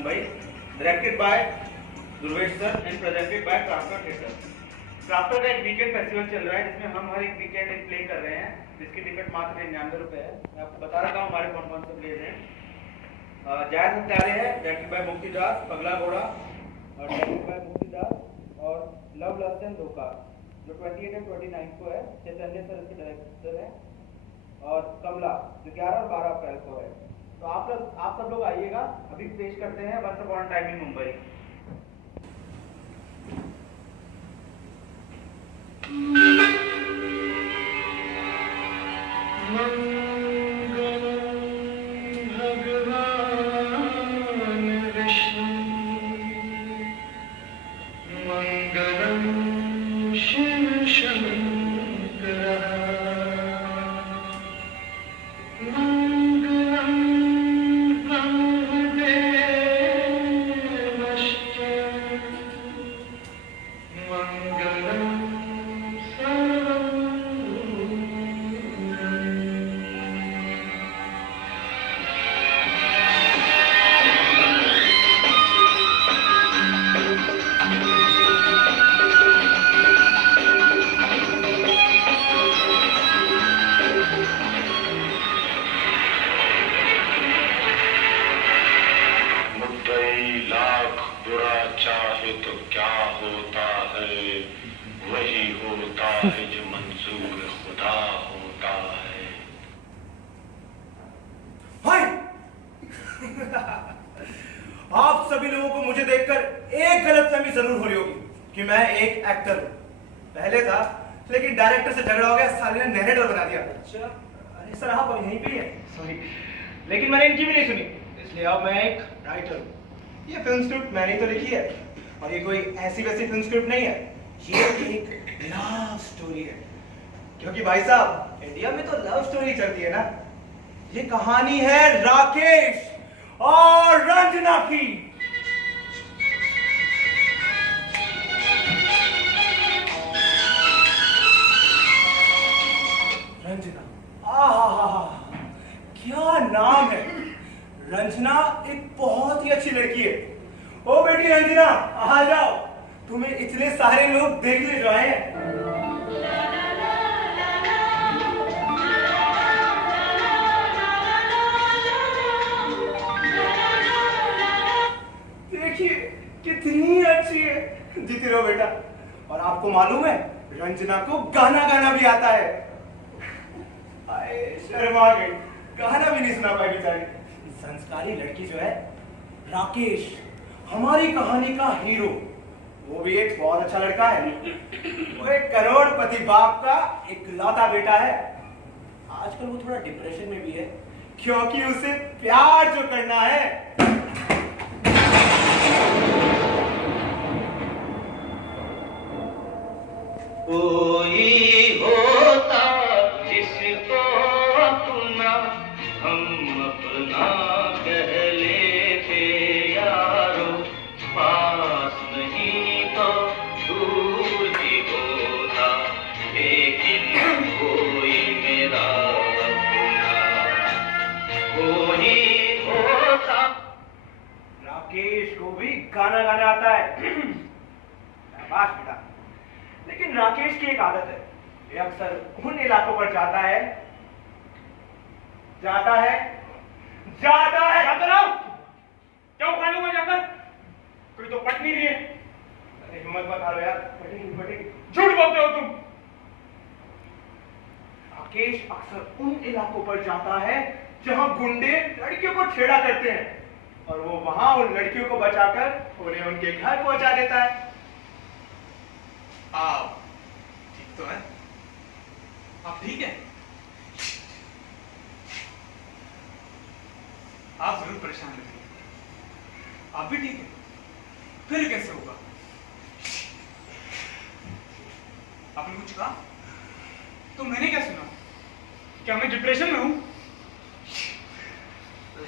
Mumbai, directed by Dhruvesh sir and presented by crafter theatre. Crafter का एक weekend festival चल रहा है जिसमें हम हर एक वीकेंड एक प्ले कर रहे हैं, जिसकी टिकट मात्र 99 रुपये है। मैं आपको बता रहा हूँ हमारे कौन कौन से प्लेज हैं। जायज हत्यारे है डायरेक्टेड बाय मुक्तिदास, पगला घोड़ा और डायरेक्टेड बाय मुक्तिदास और लव लस्ट एंड धोखा जो 28 एंड 29 को है। चैतन्य सर इसके डायरेक्टर है और कमला जो 11 और 12 अप्रैल को है। तो आप सब लोग आइएगा। अभी पेश करते हैं once upon a time in Mumbai. चाहे तो क्या होता है, वही होता है जो मंजूर खुदा होता है। हाय आप सभी लोगों को मुझे देखकर एक गलतफहमी जरूर हो रही होगी कि मैं एक एक्टर हूं। पहले था, लेकिन डायरेक्टर से झगड़ा हो गया, साले ने नैरेटर बना दिया। अच्छा, अरे सर आप यहीं पे ही है। सॉरी, लेकिन मैंने इनकी भी नहीं सुनी, इसलिए अब मैं एक राइटर हूं। ये फिल्म स्क्रिप्ट मैंने तो लिखी है और ये कोई ऐसी वैसी फिल्म स्क्रिप्ट नहीं है, ये एक लव स्टोरी है। क्योंकि भाई साहब इंडिया में तो लव स्टोरी चलती है ना। ये कहानी है राकेश और रंजना की। रंजना, आहा, क्या नाम है। रंजना एक बहुत ही अच्छी लड़की है। ओ बेटी रंजना, आ जाओ, तुम्हें इतने सारे लोग देखने जो आए हैं। देखिए कितनी अच्छी है। जीती रहो बेटा। और आपको मालूम है रंजना को गाना गाना भी आता है। आए शर्मा गई, गाना भी नहीं सुना पाई बेचारी। संस्कारी लड़की जो है राकेश, हमारी कहानी का हीरो, वो भी एक बहुत अच्छा लड़का है। वो एक करोड़पति बाप का इकलौता बेटा है। आजकल वो थोड़ा डिप्रेशन में भी है क्योंकि उसे प्यार जो करना है। कोई होता जिसको अपना हम अपना कह लेते यारो, पास नहीं तो दूर ही होता, लेकिन कोई मेरा अपना कोई होता। राकेश को भी गाना गाना आता है। शाबाश बेटा। लेकिन राकेश की एक आदत है, ये अक्सर उन इलाकों पर जाता है। जाकर रहो। क्या उखाड़ लूंगा जाकर? कोई तो पट नहीं रही है। अरे हिम्मत मत हारो यार, पटेगी। झूठ बोलते हो तुम। राकेश अक्सर उन इलाकों पर जाता है जहां गुंडे लड़कियों को छेड़ा करते हैं और वो वहां उन लड़कियों को बचाकर उन्हें उनके घर पहुंचा देता है। आप ठीक तो है? आप ठीक है? आप जरूर परेशान लग रही हैं। आप भी ठीक है? फिर कैसे होगा? आपने कुछ कहा? तो मैंने क्या सुना? क्या मैं डिप्रेशन में हूं?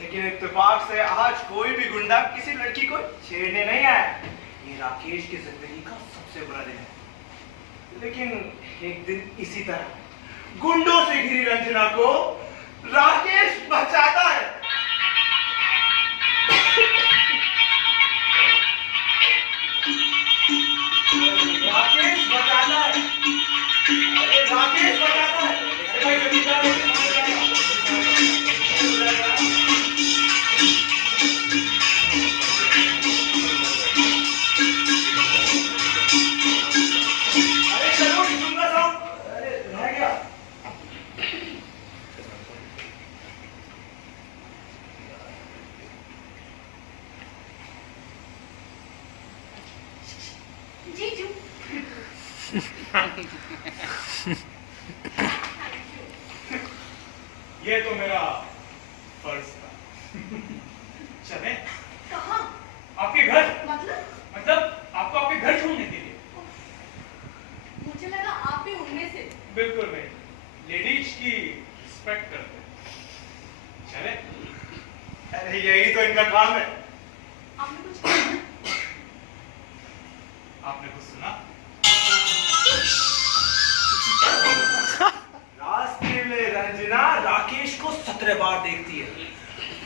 लेकिन इत्तेफाक से आज कोई भी गुंडा किसी लड़की को छेड़ने नहीं आया। ये राकेश की जिंदगी का सबसे बड़ा दिन है। लेकिन एक दिन इसी तरह गुंडों से घिरी रंजना को राकेश बचाता है। ये तो मेरा फर्ज था। चले कहाँ? आपके घर, मतलब आपको आपके घर छोड़ने के लिए। मुझे लगा आप भी उनमें से। बिल्कुल नहीं, लेडीज की रिस्पेक्ट करते हैं। चले। अरे यही तो इनका काम है। आपने कुछ कहा? आपने कुछ सुना? रास्ते में रंजना राकेश को 17 बार देखती है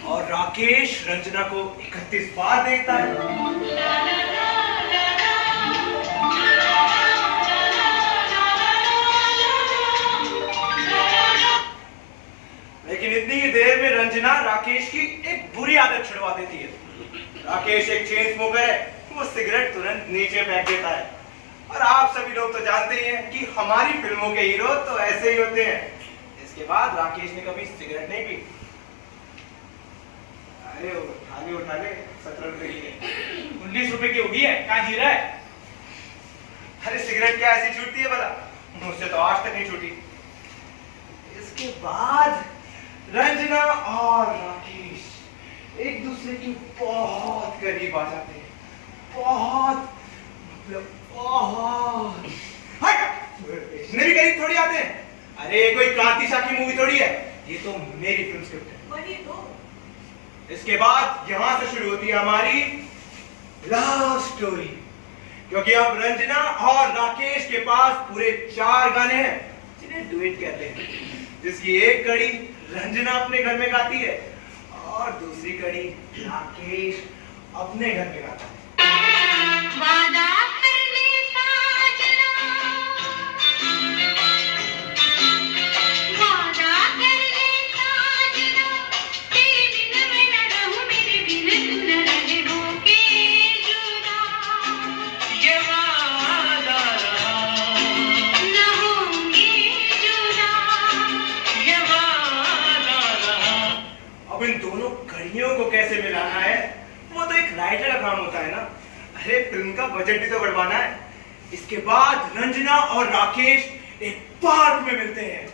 और राकेश रंजना को 31 बार देखता है। लेकिन इतनी ही देर में रंजना राकेश की एक बुरी आदत छुड़वा देती है। राकेश एक चेन स्मोकर है, वो सिगरेट तुरंत नीचे फेंक देता है। और आप सभी लोग तो जानते ही हैं कि हमारी फिल्मों के हीरो तो ऐसे ही होते हैं। इसके बाद राकेश ने कभी सिगरेट नहीं पी। अरे उठा ले 17 रुपए की है। 19 रुपए की होगी है, कहाँ जी रहा है? अरे सिगरेट क्या ऐसी छूटती है भला? मुझसे तो आज तक नहीं छूटी। इसके बाद रंजना और राकेश एक दूसरे की बहुत करीब आ जाते हैं। बहुत मतलब बहुत। इतने भी करीब थोड़ी आते हैं। अरे ये कोई क्रांति शाह की मूवी थोड़ी है, ये तो मेरी फिल्म स्क्रिप्ट है। वही तो। इसके बाद यहां से शुरू होती है हमारी लव स्टोरी, क्योंकि अब रंजना और राकेश के पास पूरे 4 गाने हैं जिन्हें डुएट कहते हैं, जिसकी एक कड़ी रंजना अपने घर में गाती है और दूसरी कड़ी राकेश अपने घर में गाता है। वादा कर ले साजना, वादा कर ले साजना, तेरे बिन मैं न रहूं, मेरे बिन तू न रहे होके जुदा। ये वादा रहा, न होंगे जुदा। ये वादा रहा। अब इन दोनों कड़ियों को कैसे मिलाना है, वो तो एक राइटर का काम होता है ना। अरे फिल्म का बजट भी तो बढ़वाना है। इसके बाद रंजना और राकेश एक पार्क में मिलते हैं।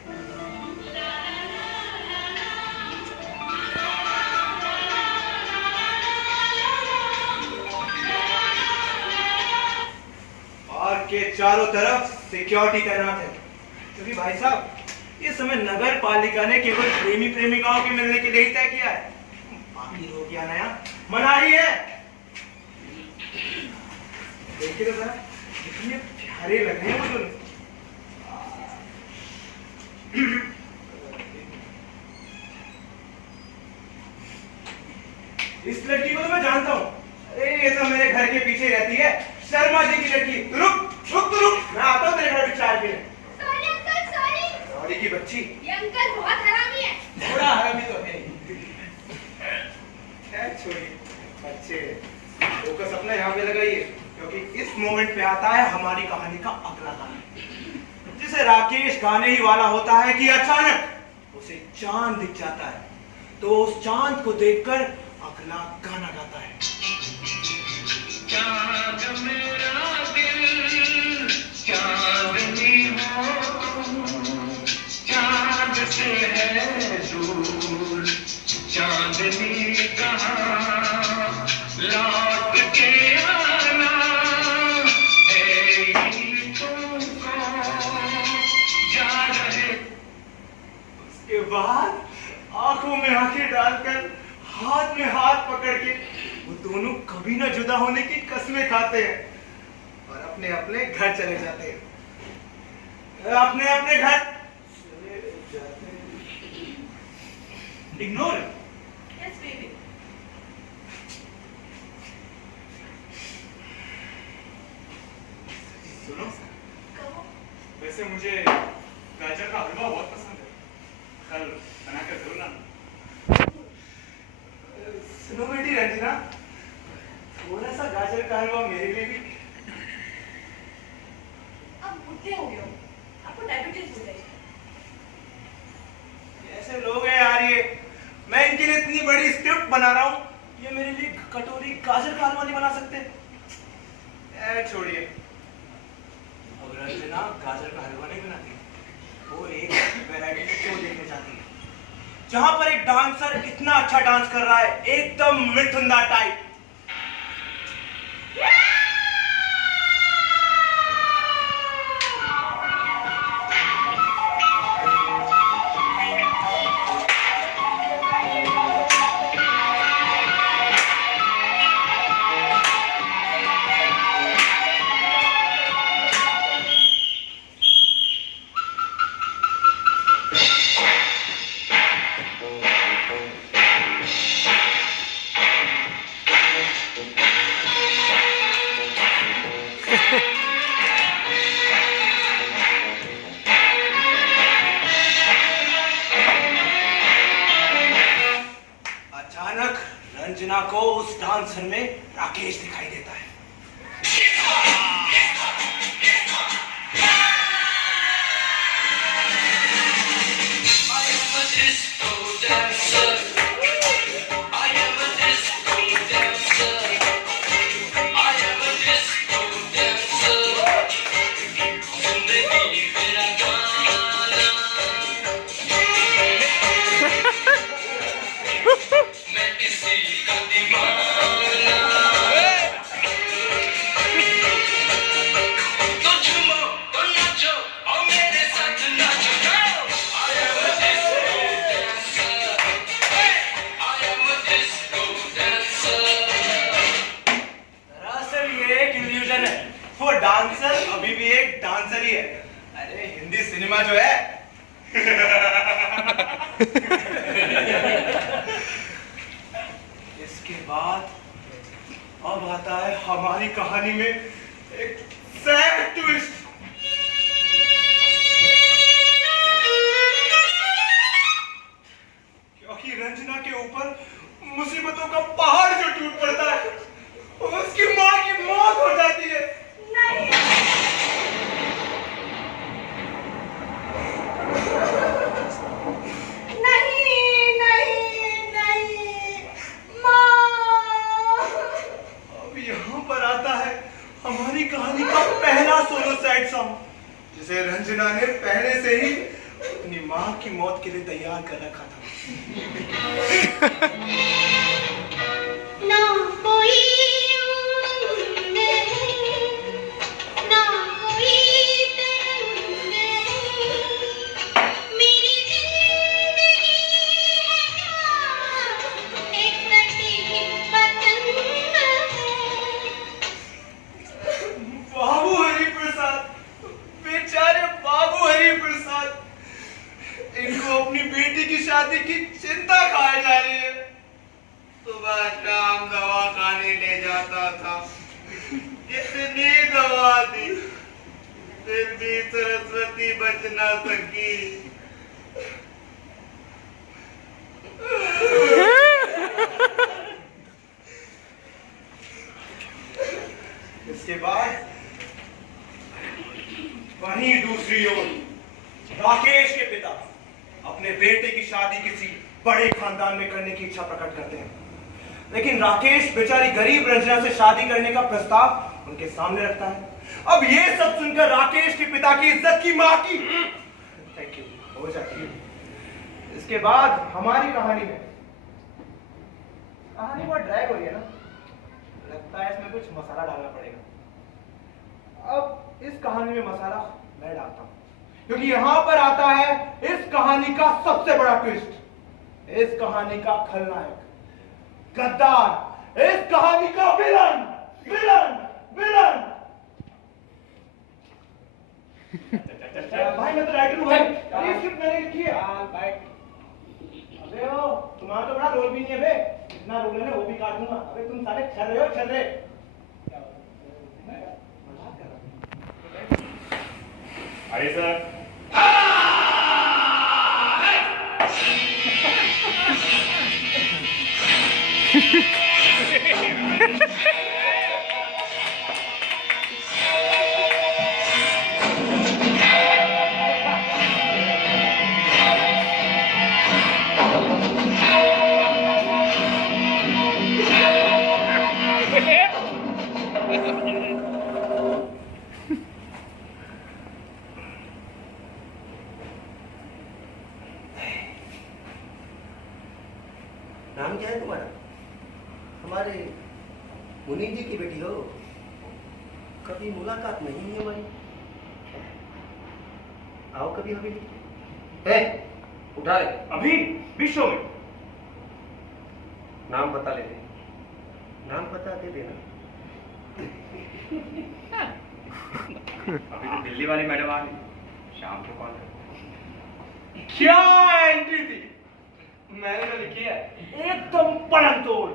पार्क के चारों तरफ सिक्योरिटी तैनात है, क्योंकि भाई साहब ये समय नगर पालिका ने केवल प्रेमी प्रेमिकाओं के मिलने के लिए ही तय किया है। बाकी लोग क्या नया मनाही है। देखिए तो जरा कितने प्यारे लग रहे हैं वो दोनों। इस लड़की को तो मैं जानता हूँ। अरे ये तो मेरे घर के पीछे रहती है, शर्मा जी की लड़की। रुक, मैं आता हूँ तेरे घर पे चाय पीने। Sorry uncle, sorry. सॉरी की बच्ची, ये अंकल बहुत हरामी है। थोड़ा हरामी तो है। खैर छोड़िए बच्चे, फोकस अपना यहाँ पे लगाइए, क्योंकि इस मोमेंट पे आता है हमारी कहानी का अगला गाना, जिसे राकेश गाने ही वाला होता है कि अचानक उसे चांद दिख जाता है। तो उस चांद को देखकर अगला गाना गाता है। चांद मेरा दिल चांदनी हो, चांद से है दूर, चांदनी कहाँ लौट के आना है, यही तुमको जा रहे। उसके बाद आंखों में आंखें डालकर हाथ में हाथ पकड़ के वो दोनोट कभी ना जुदा होने की कस्में खाते हैं और अपने अपने घर चले जाते हैं। अपने अपने घर चले जाते हैं। इग्नोर। Yes baby. सुनो, कहो। वैसे मुझे गाजर का हलवा बहुत पसंद है, कल बनाकर जरूर लाना। सुनो बेटी रंजना, थोड़ा सा गाजर का हलवा मेरे लिए भी। अब बुढ़े हो गए हो, आपको डायबिटीज हो जाएगी। ऐसे लोग हैं यार ये, मैं इनके लिए इतनी बड़ी स्क्रिप्ट बना रहा हूँ, ये मेरे लिए कटोरी गाजर का हलवा नहीं बना सकते। छोड़िए, अब रंजना गाजर का हलवा नहीं बनाती, वो एक वैरायटी शो देखने जाती है जहां पर एक डांसर इतना अच्छा डांस कर रहा है, एकदम मिथुन दा टाइप। अचानक रंजना को उस डांसर में राकेश दिखाई देता है। डांसर अभी भी एक डांसर ही है। अरे हिंदी सिनेमा जो है इसके बाद अब आता है हमारी कहानी में एक सैड ट्विस्ट। क्योंकि रंजना के ऊपर मुसीबतों का पहाड़ जो टूट पड़ता है, उसकी मां की मौत हो जाती है। नहीं नहीं नहीं माँ। अब यहाँ पर आता है हमारी कहानी का पहला सोलो सैड सॉन्ग, जिसे रंजना ने पहले से ही अपनी माँ की मौत के लिए तैयार कर रखा था। ना कोई उम्मीद नहीं, ना कोई तरंग नहीं, मेरी जिंदगी है एक कटी पतंग है। बाबू हरि प्रसाद, बेचारे बाबू हरि प्रसाद, इनको अपनी बेटी की शादी की चिंता खाए जा रही है। सुबह शाम दवा खाने ले जाता था, कितनी दवा दी, फिर भी सरस्वती बच ना सकी। इसके बाद वहीं दूसरी ओर राकेश के पिता अपने बेटे की शादी किसी बड़े खानदान में करने की इच्छा प्रकट करते हैं, लेकिन राकेश बेचारी गरीब रंजना से शादी करने का प्रस्ताव उनके सामने रखता है। अब ये सब सुनकर राकेश के पिता की इज्जत की मां की थैंक यू हो जाती है। इसके बाद हमारी कहानी बहुत ड्रैग हो रही है ना, लगता है इसमें कुछ मसाला डालना पड़ेगा। अब इस कहानी में मसाला मैं डालता हूं, क्योंकि यहां पर आता है इस कहानी का सबसे बड़ा ट्विस्ट, इस कहानी का खलनायक, गद्दार, इस कहानी का विलन विलन विलन। भाई मैं तो राइटर हूं भाई, ये स्क्रिप्ट मैंने लिखी है। अबे ओ तुम्हारा तो बड़ा रोल भी नहीं है बे, इतना रोल है ना वो भी काट दूंगा। अबे तुम सारे छल रहे हो, छल रहे। आइए सर। क्या है तुम्हारा? हमारे मुनीम जी की बेटी हो, कभी मुलाकात नहीं हुई हमारी। आओ कभी हवेली। उठा ले। अभी विश्व में नाम बता लेते, नाम बता दे देना। अभी तो दिल्ली वाली मैडम आ गई, शाम को कॉल कर। क्या एंट्री थी, मैंने तो लिखी है एकदम पलंग तोड़।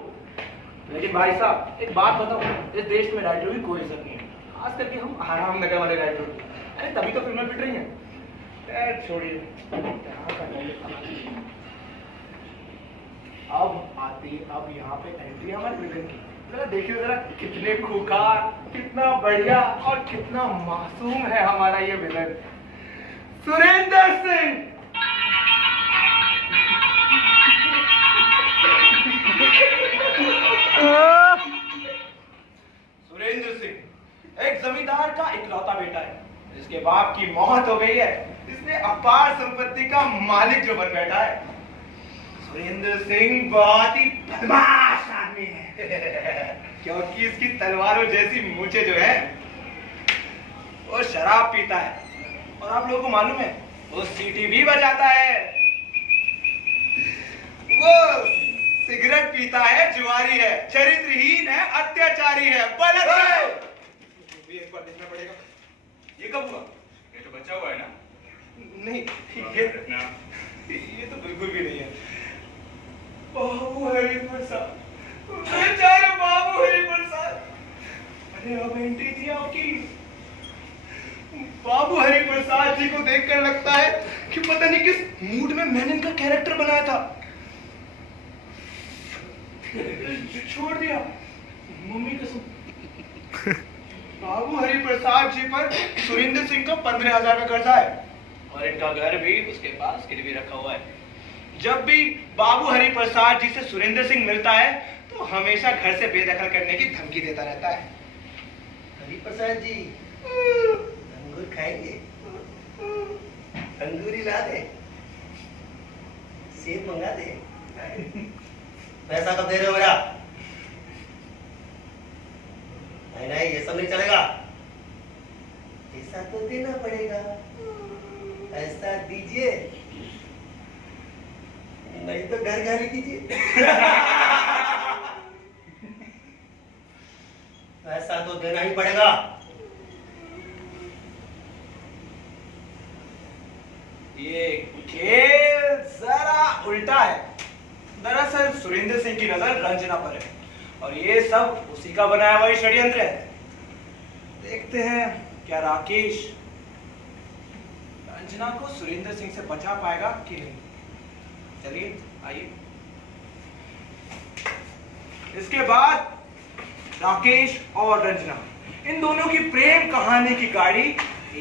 लेकिन भाई साहब एक बात बताओ, इस देश में राइटर की कोई इज्जत नहीं है, खास करके हम आराम नगर वाले राइटर। अरे तभी तो फिल्में पिट रही हैं। छोड़िए, अब यहाँ पे एंट्री हमारे विलन की। जरा देखिए जरा कितने खूंखार, कितना बढ़िया और कितना मासूम है हमारा ये विलन, सुरेंद्र सिंह। सुरेंद्र सिंह एक जमींदार का इकलौता बेटा है, जिसके बाप की मौत हो गई है, इसने अपार संपत्ति का मालिक जो बन बैठा है। सुरेंद्र सिंह बहुत ही बदमाश आदमी है क्योंकि इसकी तलवारों जैसी मूछें जो है वो शराब पीता है, और आप लोगों को मालूम है वो सीटी भी बजाता है, वो सिगरेट पीता है, जुआरी है, चरित्रहीन है, अत्याचारी है, एक बार देखना पड़ेगा। ये कब हुआ? ये तो बचा हुआ है ना? नहीं, ये तो बिल्कुल भी नहीं है। बाबू हरि प्रसाद, बेचारे बाबू हरि प्रसाद। अरे अब एंट्री थी आपकी। बाबू हरि प्रसाद जी को देखकर लगता है कि पता नहीं किस मूड में मैंने इनका कैरेक्टर बनाया था, छोड़ दिया। मम्मी कसम, बाबू हरि प्रसाद जी पर सुरेंद्र सिंह का 15,000 का कर्जा है, और इनका घर भी उसके पास गिरवी रखा हुआ है। जब भी बाबू हरि प्रसाद जी से सुरेंद्र सिंह मिलता है तो हमेशा घर से बेदखल करने की धमकी देता रहता है। हरि प्रसाद जी अंगूर खाएंगे? अंगूरी ला दे, सेब मंगा दे। पैसा कब दे रहे हो मेरा? नहीं नहीं, ये सब नहीं चलेगा, पैसा तो देना पड़ेगा। पैसा दीजिए, नहीं तो घर गाली कीजिए। पैसा तो देना ही पड़ेगा। ये खेल जरा उल्टा है। दरअसल सुरेंद्र सिंह की नजर रंजना पर है, और ये सब उसी का बनाया हुआ षड्यंत्र है। देखते हैं क्या राकेश रंजना को सुरेंद्र सिंह से बचा पाएगा कि नहीं। चलिए आइए। इसके बाद राकेश और रंजना, इन दोनों की प्रेम कहानी की गाड़ी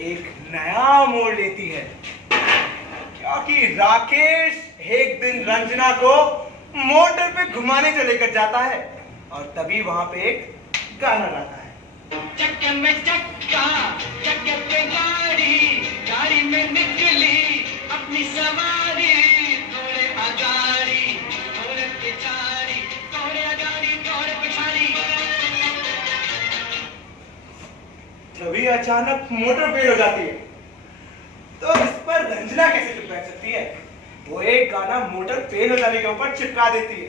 एक नया मोड़ लेती है, क्योंकि राकेश एक दिन रंजना को मोटर पे घुमाने से लेकर जाता है, और तभी वहां पे एक गाना गाता है। चक्के में चक्का, चक्के पे गाड़ी, गाड़ी में निकली अपनी सवारी, थोड़े आगाड़ी, थोड़े पिछाड़ी, थोड़े आगाड़ी, थोड़े पिछाड़ी। तभी अचानक मोटर फेल हो जाती है, तो इस पर रंजना कैसे चुप बैठ सकती है? वो एक गाना मोटर फेल हो जाने के ऊपर चिपका देती है।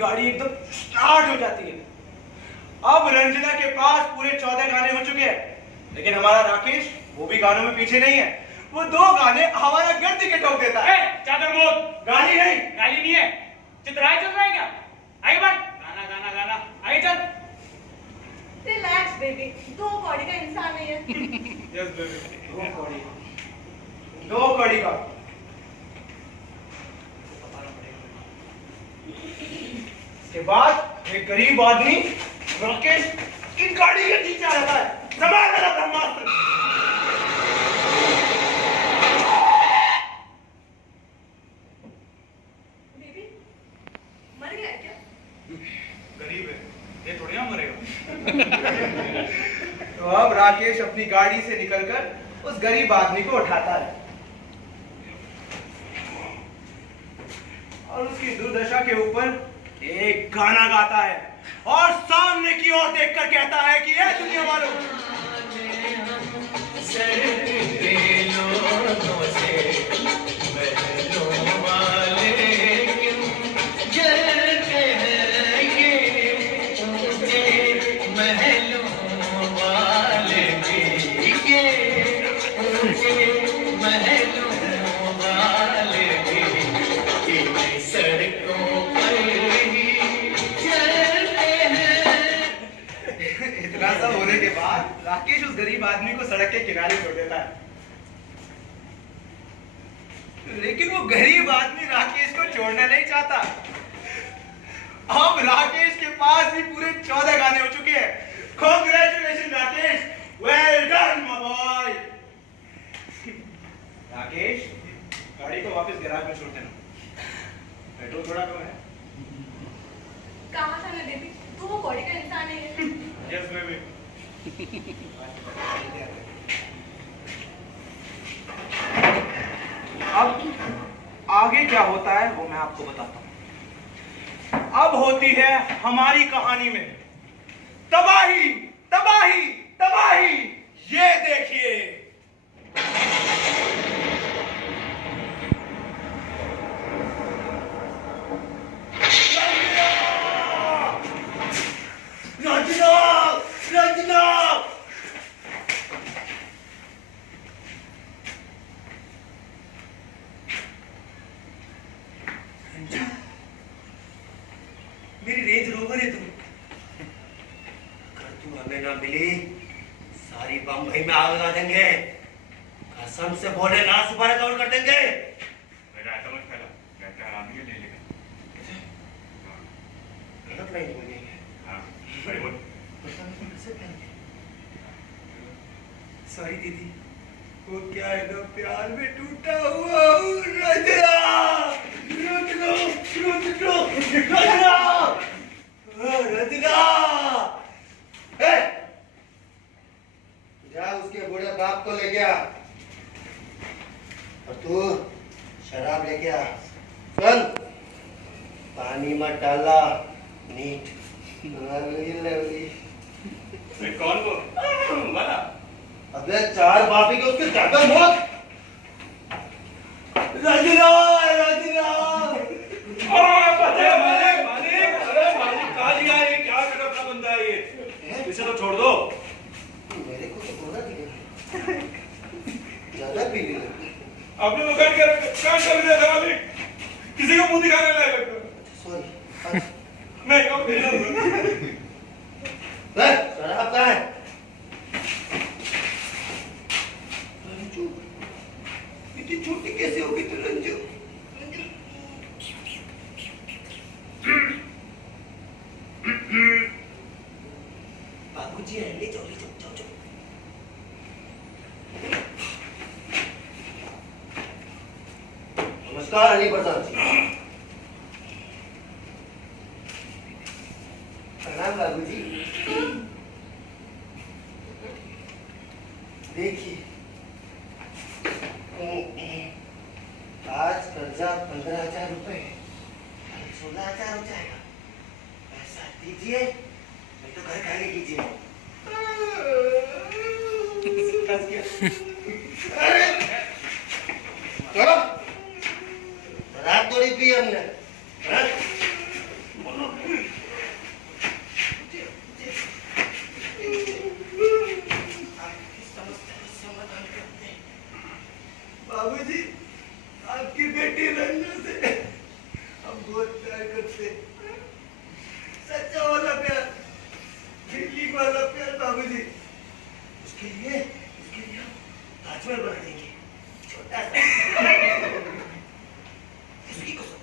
गाड़ी एकदम स्टार्ट हो जाती है। अब रंजना के पास पूरे 14 गाने हो चुके हैं, लेकिन हमारा राकेश वो भी गानों में पीछे नहीं है। वो 2 गाने हमारा गर्दी के ठोक देता है। चादर मोद, गाली नहीं, गाली नहीं है, चित्राई चल रहा है क्या? आगे बढ़, गाना गाना गाना, आगे चल। रिलैक्स बेबी, 2 कौड़ी का इंसान नहीं है। यस बेबी, 2 कौड़ी का। इसके बाद एक गरीब आदमी राकेश की गाड़ी के नीचे आ जाता है। संभाल मेरा ब्रह्मास्त्र। बेबी मर गया क्या? गरीब है, ये थोड़ी ना मरेगा। तो अब राकेश अपनी गाड़ी से निकलकर उस गरीब आदमी को उठाता है और उसकी दुर्दशा के ऊपर एक गाना गाता है और सामने की ओर देखकर कहता है कि ये दुनिया वालों, इतना सब होने के बाद राकेश उस गरीब आदमी को सड़क के किनारे छोड़ देता है। लेकिन वो गरीब आदमी राकेश को छोड़ना नहीं चाहता। अब राकेश के पास भी पूरे 14 गाने हो चुके हैं। Congratulation Rakesh, well done my boy. Rakesh, गाड़ी को वापस गैराज में छोड़ देना, पेट्रोल थोड़ा कम है। कहा था ना बेबी, तू वो बॉडी का इंसान नहीं है। Yes baby. अब आगे क्या होता है वो मैं आपको बताता हूं। अब होती है हमारी कहानी में तबाही, तबाही, तबाही। ये देखिए। रंजना, रंजना, मेरी रेंज रोवर है तुम। अगर तू हमें ना मिली, सारी बम्बई में आग लगा देंगे। कसम से बोले ना, सुपारी तोड़ कर देंगे। बेटा ऐसा मत फैला, मैं क्या आराम के ले लेगा। गलत नहीं बोलेंगे। हाँ, बड़ी बोल। सॉरी दीदी, वो क्या है ना, प्यार में टूटा हुआ हूँ। रंजना, रंजना, रंजना, रंजना, रंजना। जा उसके बूढ़े बाप को ले गया और तू शराब लेके आ। सुन, पानी मत डाला, नीट लवली लवली। कौन वो? वाला। अबे चार बापी के उसके ज्यादा मौत। रंजना, रंजना। मालिक, मालिक, अरे मालिक कहाँ लिया ये? क्या कटपटा बंदा है ये? इसे तो छोड़ दो। मेरे को तो बोला दिया, ज्यादा पी ली। आपने तो कर दिया था मालिक, किसी को मुंह दिखाने लायक। सॉरी। नहीं अब शराब कहाँ है? रंजू, इतनी छोटी कैसे होगी तू रंजू? बाबूजी है, ले जाओ, ले जाओ, जाओ, जाओ। नमस्कार अली प्रसाद जी। प्रणाम बाबूजी। देखिए, आज कर्जा 15,000 रुपए, 16,000 हो जाएगा। पैसा दीजिए, नहीं तो घर खाली कीजिए। रात थोड़ी पी हमने। हाँ? बाबूजी, आपकी बेटी रंजू से हम बहुत प्यार करते, सच्चा वाला प्यार, दिल्ली वाला प्यार बाबूजी। उसके लिए हम ताजमहल बना देंगे, छोटा सा। उसकी कसम।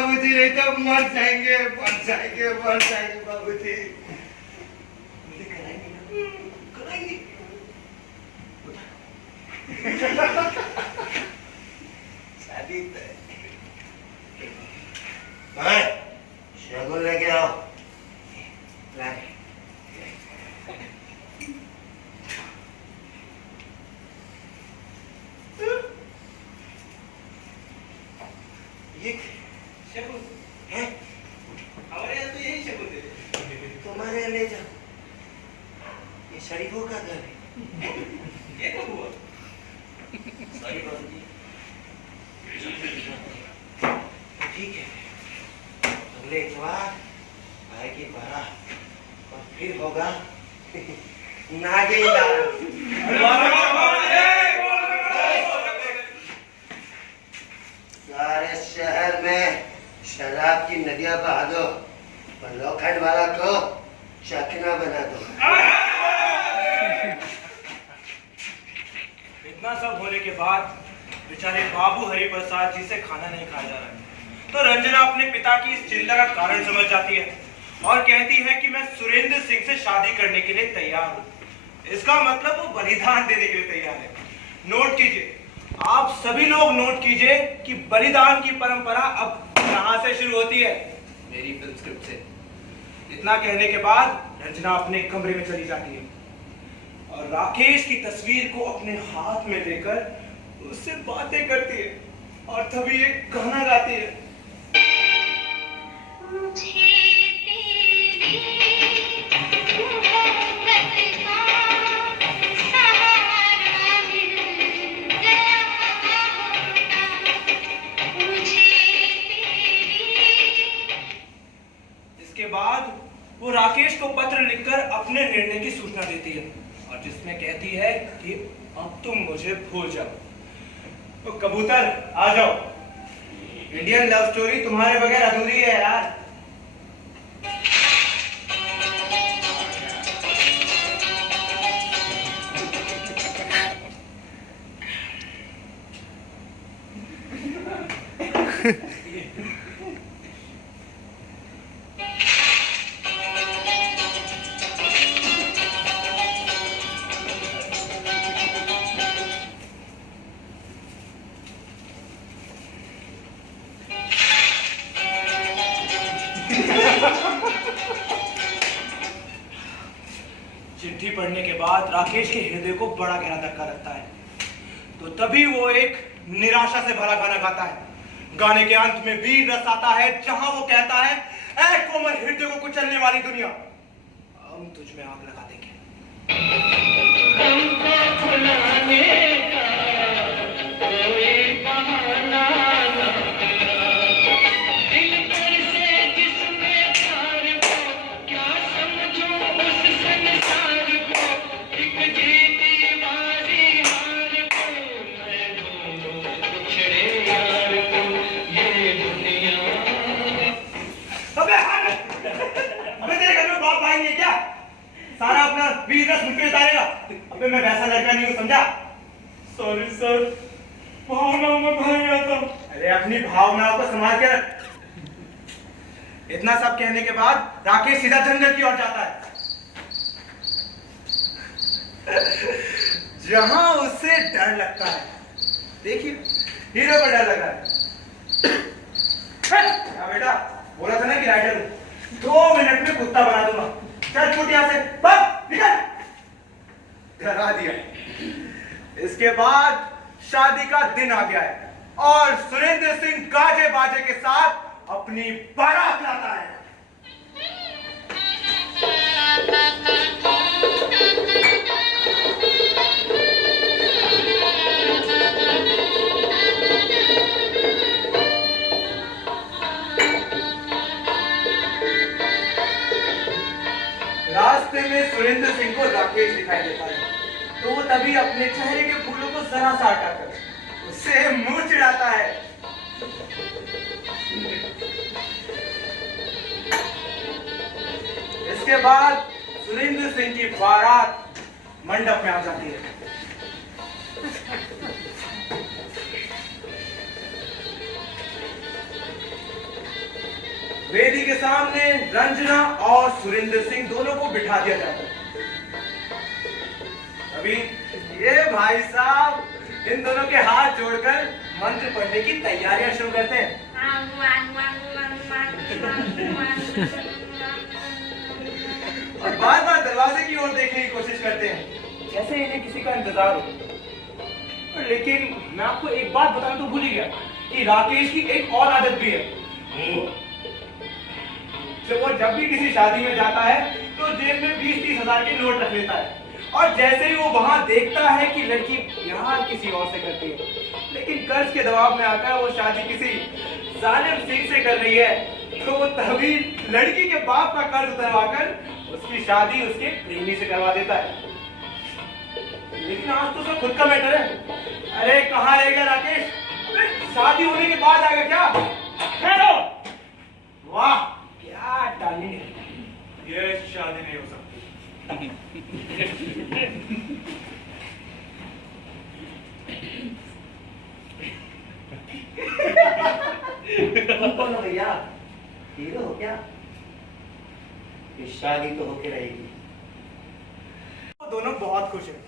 बाबूजी, नहीं तो मर जाएंगे बाबूजी। कराएंगे शादी शगुन लेके आओ। ये शगुन है, हमारे यहाँ तो यही शगुन देते। तुम्हारे यहाँ ले जाओ, ये शरीफों का घर है। ये तो हुआ सॉरी बाबूजी। ठीक है, अगले इतवार आएगी बारात और फिर होगा नागेदार। सारे शहर में शराब की नदियां बहा दो और लोखंड वाला को चकना बना दो। इतना सब होने के बाद बेचारे बाबू हरि प्रसाद जी से खाना नहीं खाया जा रहा है, तो रंजना अपने पिता की इस चिंता का कारण समझ जाती है और कहती है कि मैं सुरेंद्र सिंह से शादी करने के लिए तैयार हूँ। इसका मतलब वो बलिदान देने के लिए तैयार है। नोट कीजिए, आप सभी लोग नोट कीजिए कि बलिदान की परंपरा अब कहां से शुरू होती है? मेरी फिल्म स्क्रिप्ट से। इतना कहने के बाद रंजना अपने कमरे में चली जाती है और राकेश की तस्वीर को अपने हाथ में लेकर उससे बातें करती है और तभी एक गाना गाती है। मुझे तेरी मोहब्बत का सहारा मिल गया होता, मुझे तेरी। इसके बाद वो राकेश को पत्र लिखकर अपने निर्णय की सूचना देती है और जिसमें कहती है कि अब तुम मुझे भूल जाओ। तो कबूतर आ जाओ, इंडियन लव स्टोरी तुम्हारे बगैर अधूरी है यार। चिट्ठी पढ़ने के बाद राकेश के हृदय को बड़ा गहरा धक्का लगता है, तो तभी वो एक निराशा से भरा गाना गाता है। गाने के अंत में वीर रस आता है जहां वो कहता है, ऐ कोमल हृदय को कुचलने वाली दुनिया, हम तुझ में आग लगा देंगे। हमको भुलाने का कोई बहाना ना, दिल पर से जिसमें प्यार को क्या समझो उस संसार को, एक जीती बारी हार को मैं ढूंढूं बिछड़े यार को, ये दुनिया। अबे तेरे घर में बाप भाई नहीं है क्या? सारा अपना वीर रस मुझ पे उतारेगा? अबे मैं वैसा लड़का नहीं हूँ, समझा? सॉरी सर, भावनाओं में भर गया था। अरे अपनी भावनाओं को संभाल के रख। इतना सब कहने के बाद राकेश सीधा जंगल की ओर जाता है, जहां उसे डर लगता है। देखिए, हीरो को डर लग रहा है। क्या बेटा, बोला था ना कि राइटर हूं, 2 मिनट में कुत्ता बना दूंगा। चल छूट यहां से, बस निकल। डरा दिया। इसके बाद शादी का दिन आ गया है और सुरेंद्र सिंह गाजे बाजे के साथ अपनी बारात लाता है। रास्ते में सुरेंद्र सिंह को राकेश दिखाई देता है, तो वो तभी अपने चेहरे के फूलों को जरा सा हटाकर उससे मुंह चिढ़ाता है। इसके बाद सुरेंद्र सिंह की बारात मंडप में आ जाती है। वेदी के सामने रंजना और सुरेंद्र सिंह दोनों को बिठा दिया जाता है। अभी ये भाई साहब इन दोनों के हाथ जोड़कर मंत्र पढ़ने की तैयारियां शुरू करते हैं। और बार बार दरवाजे की ओर देखने की कोशिश करते हैं, जैसे इन्हें किसी का इंतजार हो। लेकिन मैं आपको एक बात बताना तो भूल ही गया कि राकेश की एक और आदत भी है। वो जब भी किसी शादी में जाता है तो जेब में 20-30 हजार के नोट रख लेता है, और जैसे ही वो वहां देखता है कि लड़की प्यार किसी और से करती है, लेकिन कर्ज के दबाव में आकर वो शादी किसी जालिम सिंह से कर रही है, तो वो तभी लड़की के बाप का कर्ज उतरवाकर उसकी शादी उसके प्रेमी से करवा देता है। लेकिन आज तो सब खुद का मैटर है। अरे कहाँ रहेगा राकेश? शादी होने के बाद आएगा क्या? हेलो, वाह क्या टाइमिंग है। ये शादी नहीं हो सकती। तुम कौन हो भैया? हीरो हो क्या? ये शादी तो होके रहेगी। वो दोनों बहुत खुश हैं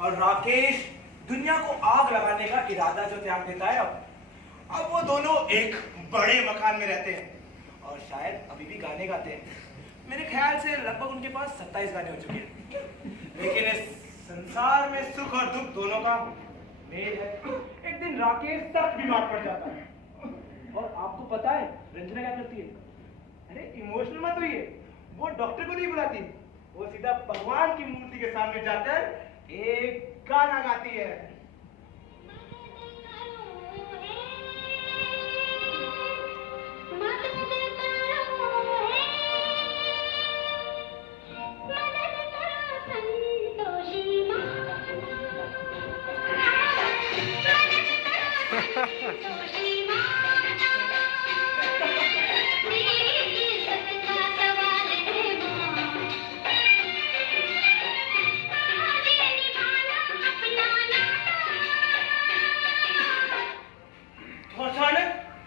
और राकेश दुनिया को आग लगाने का इरादा जो त्याग देता है। अब वो दोनों एक बड़े मकान में रहते हैं और शायद अभी भी गाने गाते हैं। मेरे ख्याल से लगभग उनके पास 27 गाने हो चुके हैं। लेकिन इस संसार में सुख और दुख दोनों का मेल है। एक दिन राकेश सख्त बीमार पड़ जाता है और आपको पता है रंजना क्या करती है? अरे इमोशनल मत होइए, वो डॉक्टर को नहीं बुलाती, वो सीधा भगवान की मूर्ति के सामने जाकर एक गाना गाती है।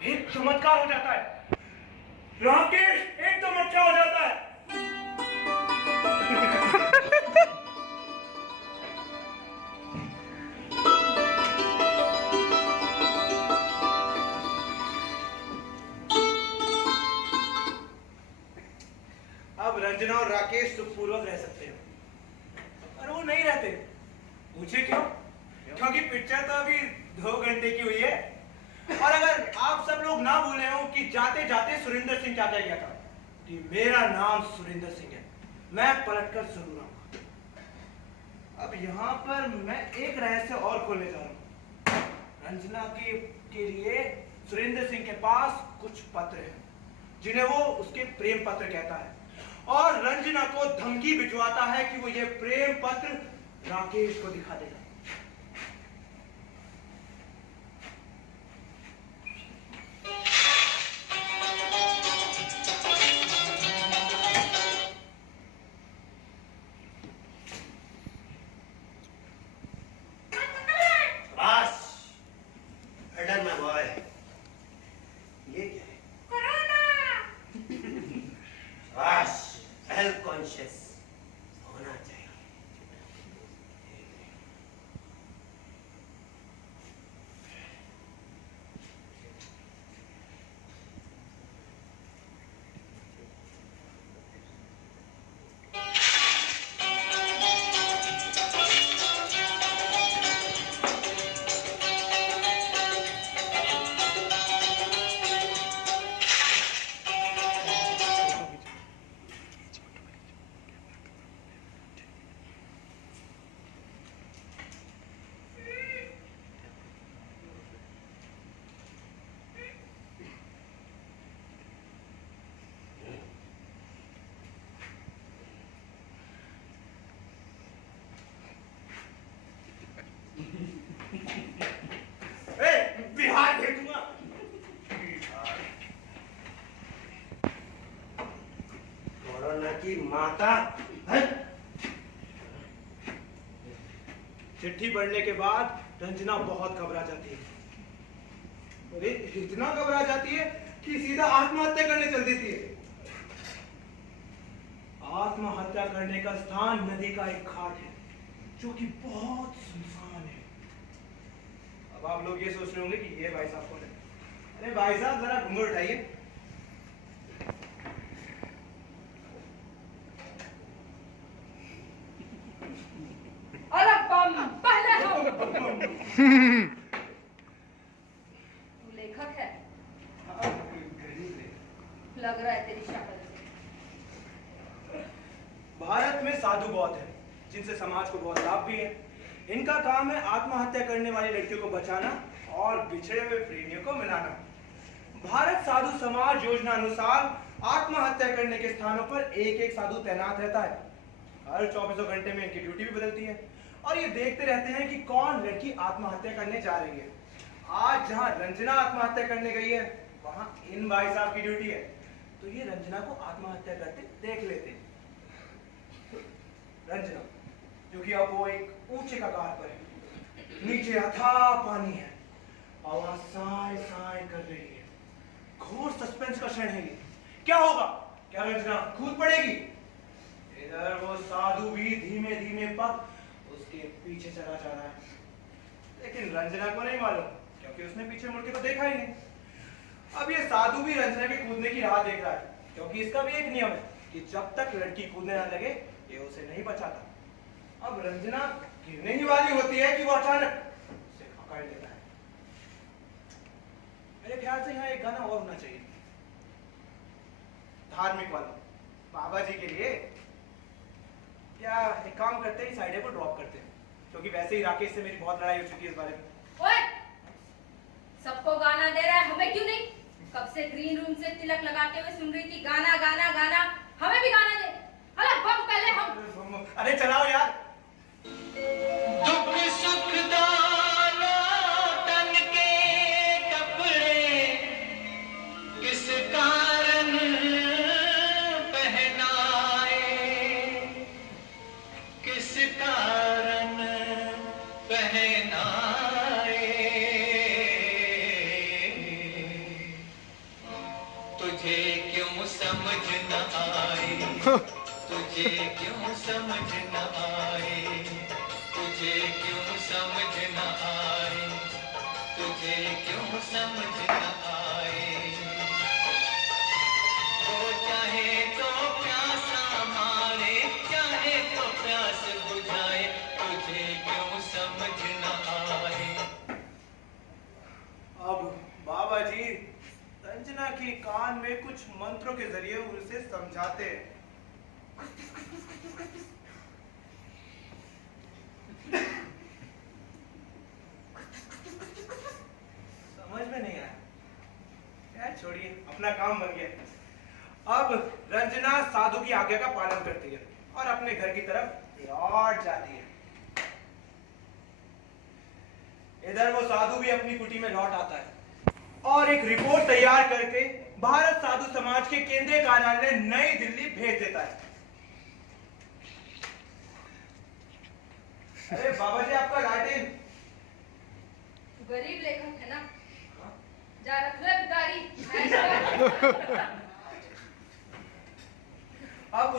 एक चमत्कार हो जाता है, राकेश एकदम अच्छा हो जाता है। अब रंजना और राकेश सुखपूर्वक रह सकते हैं, पर वो नहीं रहते। पूछे क्यों? क्योंकि पिक्चर तो अभी 2 घंटे की हुई है। और अगर आप सब लोग ना भूले हो कि जाते जाते सुरेंद्र सिंह क्या कह गया था कि मेरा नाम सुरेंद्र सिंह है, मैं पलटकर जरूर आऊंगा। अब यहाँ पर मैं एक रहस्य और खोलने जा रहा हूँ। रंजना के लिए सुरेंद्र सिंह के पास कुछ पत्र हैं जिन्हें वो उसके प्रेम पत्र कहता है, और रंजना को धमकी भिजवाता है कि वो ये प्रेम पत्र राकेश को दिखा देगा। होना चाहिए। बिहार भेजूंगा। कोरोना की माता। चिट्ठी पढ़ने के बाद रंजना बहुत घबरा जाती है। अरे इतना घबरा जाती है कि सीधा आत्महत्या करने चल देती है। आत्महत्या करने का स्थान नदी का एक घाट है जो कि बहुत सुनसान है। अब आप लोग ये सोच रहे होंगे कि ये भाई साहब कौन है। अरे भाई साहब जरा घूंघट उठाइए। अरे बम पहले हम तू लेखक है, लग रहा है तेरी शक्ल से। भारत में साधु बहुत हैं जिनसे समाज को बहुत लाभ भी है। इनका काम है आत्महत्या करने वाली लड़कियों को बचाना और बिछड़े हुए प्रेमियों को मिलाना। भारत साधु समाज योजना अनुसार आत्महत्या करने के स्थानों पर एक एक साधु तैनात रहता है। हर 24 घंटे में इनकी ड्यूटी भी बदलती है और ये देखते रहते हैं कि कौन लड़की आत्महत्या करने जा रही है। आज जहां रंजना आत्महत्या करने गई है वहां इन भाई साहब की ड्यूटी है, तो ये रंजना को आत्महत्या करते देख लेते हैं। रंजना जो कि अब वो एक ऊंचे कगार पर है, नीचे अथाह पानी है, आवाज साए साए कर रही है। घोर सस्पेंस का क्षण है ये। क्या होगा? क्या रंजना कूद पड़ेगी? इधर वो साधु भी धीमे धीमे पग उसके पीछे चला जा रहा है, लेकिन रंजना को नहीं मालूम क्योंकि उसने पीछे मुड़ के तो देखा ही नहीं। अब ये साधु भी रंजना के कूदने की राह देख रहा है क्योंकि इसका भी एक नियम है कि जब तक लड़की कूदने ना लगे ये उसे नहीं बचाता। अब रंजना गिरने ही वाली होती है कि वो अचानक उसे पकड़ लेता है। मेरे ख्याल से यहाँ एक गाना और होना चाहिए, धार्मिक वाला, बाबा जी के लिए। क्या एक काम करते हैं, इस आइडिया को ड्रॉप करते हैं क्योंकि वैसे ही राकेश से मेरी बहुत लड़ाई हो चुकी है इस बारे में। ओए, सबको गाना दे रहा है, हमें क्यों नहीं? कब से ग्रीन रूम से तिलक लगाते हुए सुन रही थी गाना गाना गाना, हमें भी गाना दे। अरे बम पहले हम। अरे चलाओ यार। दुख सुख दाना तन के कपड़े किस कारण पहनाए, किस कारण पहनाए, तुझे क्यों समझ न आए, तुझे क्यों समझ न आए, तुझे क्यों समझ न आए, तुझे क्यों समझ न आए। वो चाहे तो प्यासा मारे, चाहे तो प्यास बुझाए, तुझे क्यों समझ न आए। अब बाबा जी रंजना के कान में कुछ मंत्रों के जरिए उसे समझाते हैं। समझ में नहीं आया, यार छोड़िए, अपना काम बन गया। अब रंजना साधु की आज्ञा का पालन करती है और अपने घर की तरफ लौट जाती है। इधर वो साधु भी अपनी कुटी में लौट आता है और एक रिपोर्ट तैयार करके भारत साधु समाज के केंद्रीय कार्यालय नई दिल्ली भेज देता है। अरे बाबा जी आपका लाटिन। गरीब लेखक है ना, जा रख ले भिखारी। अब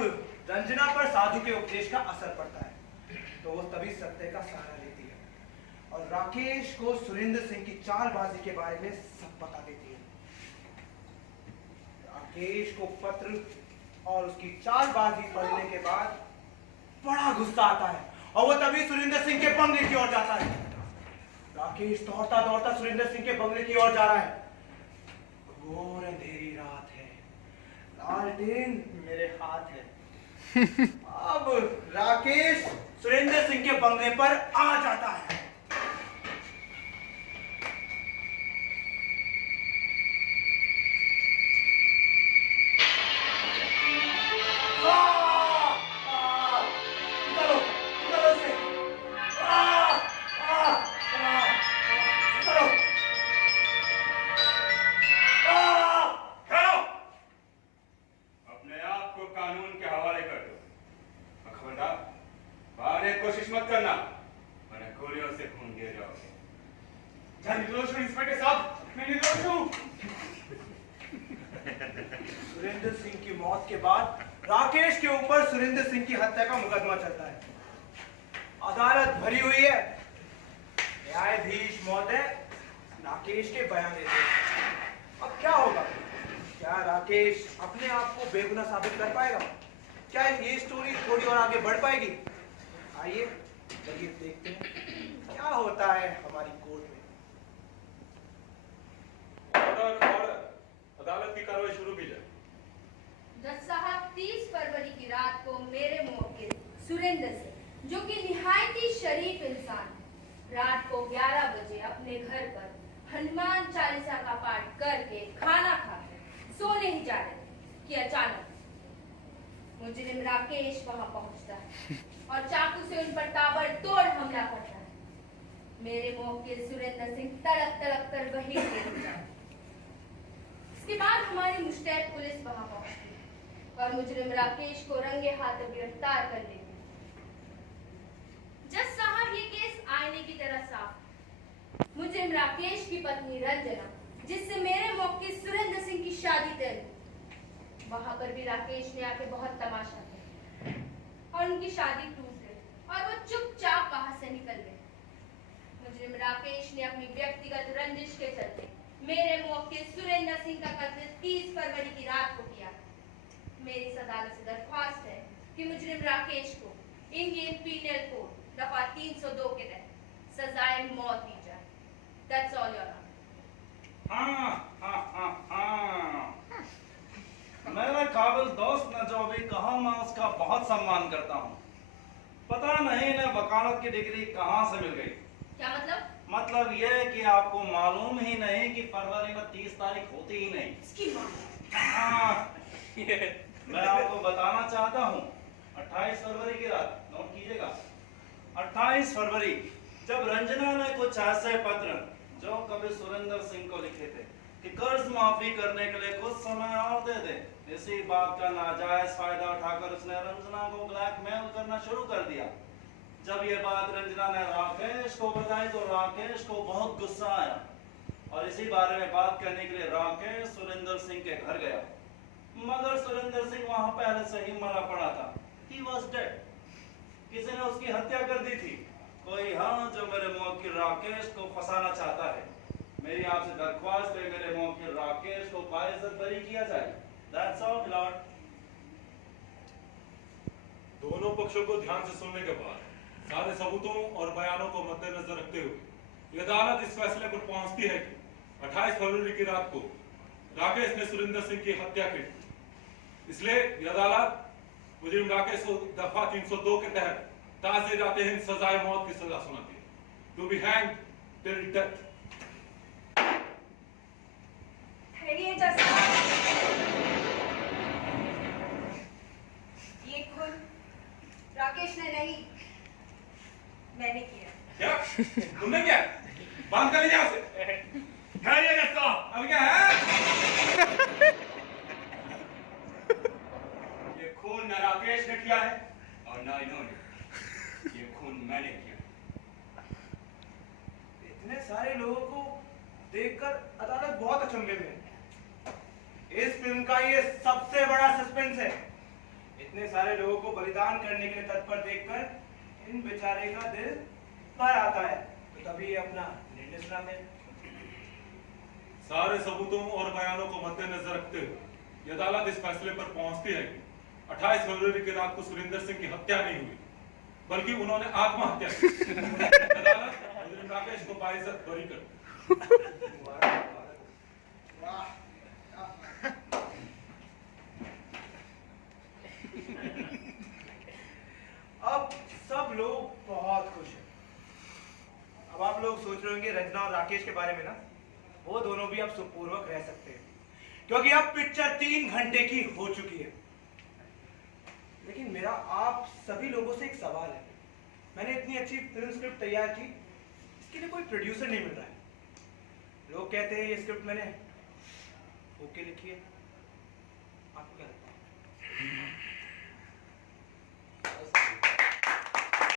रंजना पर साधु के उपदेश का असर पड़ता है तो वो तभी सत्य का सहारा लेती है और राकेश को सुरेंद्र सिंह की चालबाजी के बारे में सब बता देती है। राकेश को पत्र और उसकी चालबाजी पढ़ने के बाद बड़ा गुस्सा आता है और वो तभी सुरेंद्र सिंह के बंगले की ओर जाता है। राकेश दौड़ता दौड़ता सुरेंद्र सिंह के बंगले की ओर जा रहा है। घोर अंधेरी रात है, लालटेन मेरे हाथ है। अब राकेश सुरेंद्र सिंह के बंगले पर आ जाता है। कोशिश मत करना, वरना गोलियों से खून गिर जाओगे। जा निर्दोष हूं इंस्पेक्टर साहब, मैं निर्दोष हूं। सुरेंद्र सिंह की मौत के बाद राकेश के ऊपर सुरेंद्र सिंह की हत्या का मुकदमा चलता है। अदालत भरी हुई है। न्यायाधीश महोदय राकेश के बयान देते हैं। अब क्या होगा? क्या राकेश अपने आप को बेगुनाह साबित कर पाएगा? क्या ये स्टोरी थोड़ी और आगे बढ़ पाएगी? आइए चलिए देखते हैं क्या होता है हमारी कोर्ट में। ऑर्डर ऑर्डर, अदालत की कार्रवाई शुरू की जाए। जज साहब, 30 फरवरी की रात को मेरे मुवक्किल सुरेंद्र सिंह, जो कि निहायत ही शरीफ इंसान है, रात को 11 बजे अपने घर पर हनुमान चालीसा का पाठ करके खाना खाकर सोने ही जा रहे थे कि अचानक मुजरिम राकेश वहां पहुंचता है और चाकू से उन पर ताबड़तोड़ हमला करता है। मेरे मुवक्किल सुरेंद्र सिंह तड़प तड़प कर वहीं गिर जाते। इसके बाद हमारी मुस्तैद पुलिस वहां पहुंचती है और मुजरिम राकेश को रंगे हाथ गिरफ्तार कर लेती है। जज साहब, ये केस आईने की तरह साफ। मुजरिम राकेश की पत्नी रंजना, जिससे मेरे मुवक्किल सुरेंद्र सिंह की शादी तय हुई, वहां पर भी राकेश ने आके बहुत तमाशा किया और उनकी शादी टूट गई और वो चुपचाप वहां से निकल गए। मुजरिम राकेश ने अपनी व्यक्तिगत रंजिश के चलते मेरे मुवक्किल सुरेंद्र सिंह का कत्ल 30 फरवरी की रात को किया। मेरी इस अदालत से दरख्वास्त है कि मुजरिम राकेश को इंडियन पीनल कोड दफा 302 के तहत सजाए मौत दी जाए। That's all, Your Honor. मेरा काबिल दोस्त न जो भी कहा, मैं उसका बहुत सम्मान करता हूँ। पता नहीं न वकालत की डिग्री कहाँ से मिल गई। क्या मतलब? मतलब यह कि आपको मालूम ही नहीं कि फरवरी में 30 तारीख होती ही नहीं। इसकी माँ। हाँ, मैं आपको बताना चाहता हूँ, 28 फरवरी की रात, नोट कीजिएगा, 28 फरवरी, जब रंजना ने कुछ ऐसे पत्र जो कभी सुरेंद्र सिंह को लिखे थे कि कर्ज माफी करने के लिए कुछ समय और दे दे, इसी बात का नाजायज फायदा उठाकर उसने रंजना को ब्लैकमेल करना शुरू कर दिया। जब ये बात रंजना ने राकेश को बताई तो राकेश को बहुत गुस्सा आया और इसी बारे में बात करने के लिए राकेश सुरेंद्र सिंह के घर गया, मगर सुरेंद्र सिंह वहां पहले से ही मरा पड़ा था। He was dead. किसी ने उसकी हत्या कर दी थी। कोई हाँ जो मेरे मुवक्किल राकेश को फंसाना चाहता है। मेरी आपसे दरख्वास्त है, मेरे मुवक्किल राकेश को बाइज्जत बरी किया जाए। That's all, Lord. दोनों पक्षों को ध्यान से सुनने के बाद सारे सबूतों और बयानों को मद्देनजर रखते हुए ये अदालत इस फैसले पर पहुंचती है कि 28 फरवरी की रात को राकेश ने सुरेंद्र सिंह की हत्या की। इसलिए ये अदालत मुजरिम राकेश को दफा 302 के तहत ताज़े जाते हैं सजाए मौत की सजा सुनाती है, to be hanged till death. ये खून राकेश ने नहीं, मैंने किया। क्या? तुमने क्या? बांध कर लिया उसे? है ये जस्ता? अब क्या है? ये खून न राकेश ने किया है और न इन्होंने। ये खून मैंने किया। इतने सारे लोगों को देखकर अदालत बहुत अचंभे में है। इस फिल्म का ये सबसे बड़ा सस्पेंस है। इतने सारे लोगों को बलिदान करने के लिए तत्पर देखकर इन बेचारे का दिल भर आता है, तो तभी ये अपना निर्णय सुनाते हैं। सारे सबूतों और बयानों को मद्देनजर रखते हुए ये अदालत इस फैसले पर पहुंचती है कि 28 फरवरी की रात को सुरेंद्र सिंह की हत्या नहीं हुई, बल्कि उन्होंने आत्महत्या की। अदालत मुजरिम राकेश को बाइज्जत बरी कर। अब सब लोग बहुत खुश हैं। अब आप लोग सोच रहे होंगे रंजना और राकेश के बारे में ना, वो दोनों भी अब सुखपूर्वक रह सकते हैं, क्योंकि अब पिक्चर 3 घंटे की हो चुकी है। लेकिन मेरा आप सभी लोगों से एक सवाल है। मैंने इतनी अच्छी फिल्म स्क्रिप्ट तैयार की, इसके लिए कोई प्रोड्यूसर नहीं मिल रहा है। लोग कहते हैं ये स्क्रिप्ट मैंने ओके लिखी है। आपको क्या लगता है?